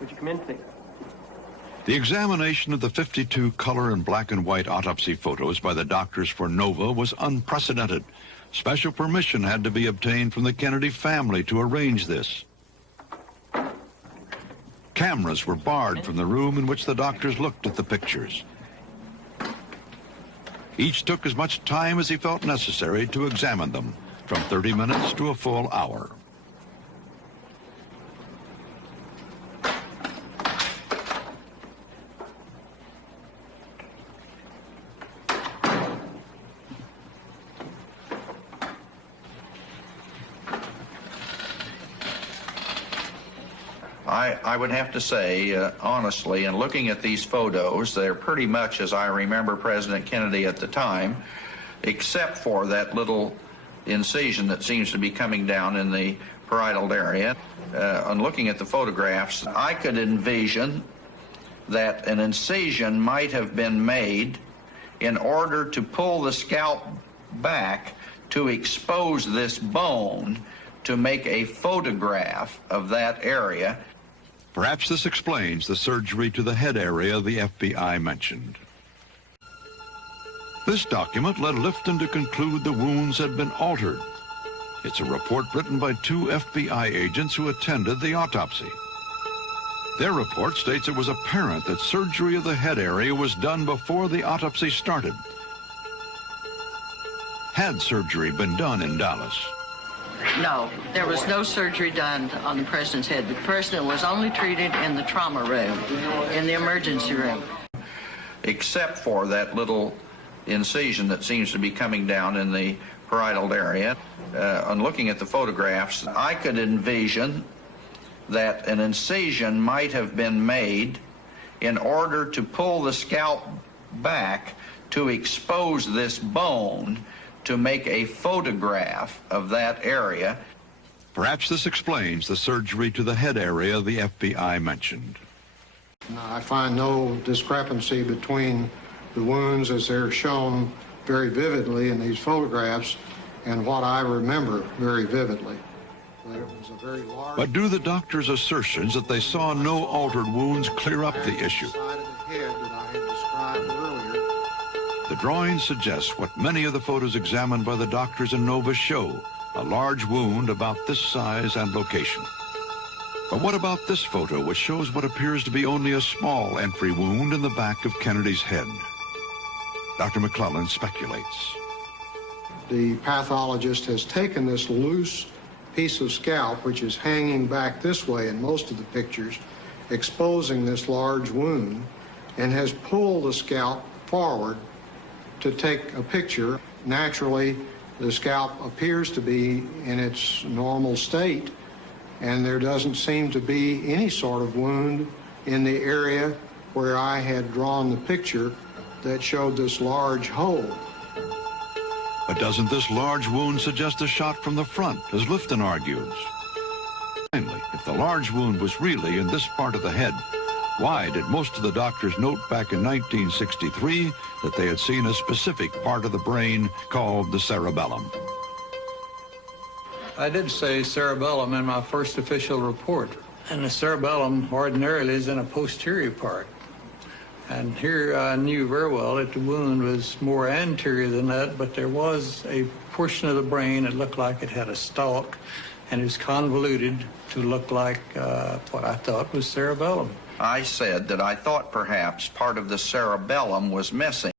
Would you come in, please? The examination of the 52 color and black and white autopsy photos by the doctors for Nova was unprecedented. Special permission had to be obtained from the Kennedy family to arrange this. Cameras were barred from the room in which the doctors looked at the pictures. Each took as much time as he felt necessary to examine them, from 30 minutes to a full hour. I would have to say, honestly, in looking at these photos, they're pretty much as I remember President Kennedy at the time, except for that little incision that seems to be coming down in the parietal area. On looking at the photographs, I could envision that an incision might have been made in order to pull the scalp back to expose this bone to make a photograph of that area. Perhaps this explains the surgery to the head area the FBI mentioned. This document led Lifton to conclude the wounds had been altered. It's a report written by 2 FBI agents who attended the autopsy. Their report states it was apparent that surgery of the head area was done before the autopsy started. Had surgery been done in Dallas? No, there was no surgery done on the president's head. The president was only treated in the trauma room, in the emergency room. Except for that little incision that seems to be coming down in the parietal area. On looking at the photographs, I could envision that an incision might have been made in order to pull the scalp back to expose this bone to make a photograph of that area. Perhaps this explains the surgery to the head area the FBI mentioned. I find no discrepancy between the wounds as they're shown very vividly in these photographs and what I remember very vividly. That it was a very large... But do the doctors' assertions that they saw no altered wounds clear up the issue? ...side of the head that I had described earlier. The drawings suggest what many of the photos examined by the doctors in Nova show, a large wound about this size and location. But what about this photo, which shows what appears to be only a small entry wound in the back of Kennedy's head? Dr. McClelland speculates. The pathologist has taken this loose piece of scalp, which is hanging back this way in most of the pictures, exposing this large wound, and has pulled the scalp forward to take a picture. Naturally, the scalp appears to be in its normal state, and there doesn't seem to be any sort of wound in the area where I had drawn the picture that showed this large hole. But doesn't this large wound suggest a shot from the front, as Lifton argues? Finally, if the large wound was really in this part of the head, why did most of the doctors note back in 1963 that they had seen a specific part of the brain called the cerebellum? I did say cerebellum in my first official report, and the cerebellum ordinarily is in a posterior part. And here I knew very well that the wound was more anterior than that, but there was a portion of the brain that looked like it had a stalk, and it was convoluted to look like what I thought was cerebellum. I said that I thought perhaps part of the cerebellum was missing.